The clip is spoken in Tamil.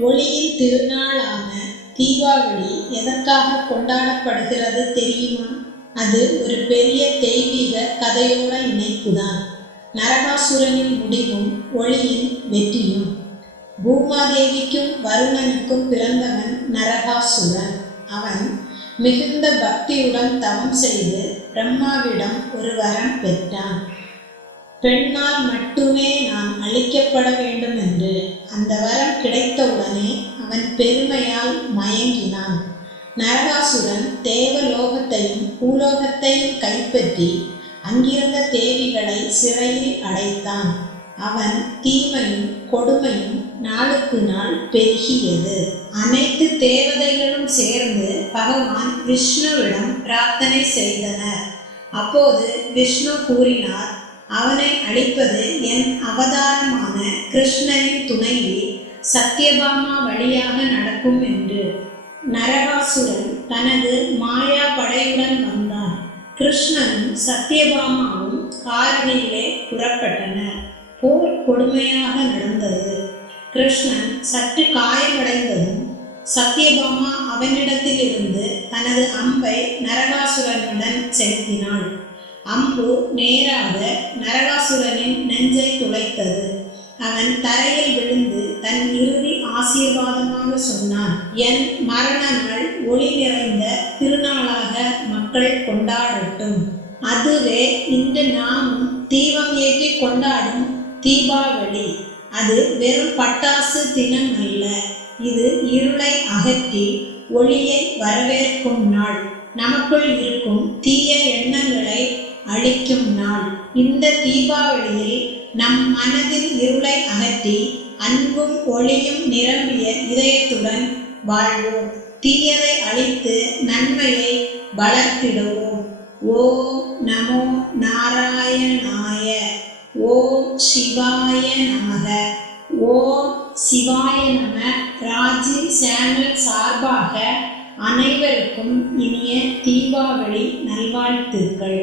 ஒளியின் திருநாளான தீபாவளி எதற்காக கொண்டாடப்படுகிறது தெரியுமா? அது ஒரு பெரிய தெய்வீக கதையோட இணைப்புதான். நரகாசுரனின் முடிவும் ஒளியின் வெற்றியும். பூமாதேவிக்கும் வருணனுக்கும் பிறந்தவன் நரகாசுரன். அவன் மிகுந்த பக்தியுடன் தவம் செய்து பிரம்மாவிடம் ஒரு வரம் பெற்றான். பெண்ணால் மட்டுமே நான் அழிக்கப்பட வேண்டும் என்று அந்த வரம் கிடைத்தவுடனே அவன் பெருமையால் மயங்கினான். நரகாசுரன் தேவலோகத்தையும் பூலோகத்தையும் கைப்பற்றி அங்கிருந்த தேவிகளை சிறையில் அடைத்தான். அவன் தீமையும் கொடுமையும் நாளுக்கு நாள் பெருகியது. அனைத்து தேவதைகளும் சேர்ந்து பகவான் விஷ்ணுவிடம் பிரார்த்தனை செய்தனர். அப்போது விஷ்ணு கூறினார் அவனை அழிப்பது என் அவதாரமான கிருஷ்ணரின் துணைவி சத்யபாமா வழியாக நடக்கும் என்று. நரகாசுரன் தனது மாயா படையுடன் வந்தான். கிருஷ்ணனும் சத்யபாமாவும் காரணியிலே புறப்பட்டனர். போர் கொடுமையாக நடந்தது. கிருஷ்ணன் சற்று காயமடைந்ததும் சத்யபாமா அவனிடத்திலிருந்து தனது அம்பை நரகாசுரனுடன் செலுத்தினாள். அம்பு நேராக நரகாசுரனின் நெஞ்சை துளைத்தது. அவன் தரையில் விழுந்து தன் இறுதி ஆசீர்வாதமாக சொன்னான் என் மரண நாள் ஒளி நிறைந்த திருநாளாக மக்கள் கொண்டாடட்டும். அதுவே இன்று நாமும் தீபம் ஏற்றி கொண்டாடும் தீபாவளி. அது வெறும் பட்டாசு தினம் அல்ல. இது இருளை அகற்றி ஒளியை வரவேற்கும் நாள். நமக்குள் இருக்கும் தீய எண்ணங்களை அழிக்கும் நாள். இந்த தீபாவளியில் நம் மனதில் இருளை அகற்றி அன்பும் ஒளியும் நிரம்பிய இதயத்துடன் வாழ்வோம். தீயதை அழித்து நன்மையை வளர்த்திடுவோம். ஓம் நமோ நாராயணாய ஓம் சிவாய நமக ஓம் சிவாய நம. ராஜி சேனல் சார்பாக அனைவருக்கும் இனிய தீபாவளி நல்வாழ்த்துக்கள்.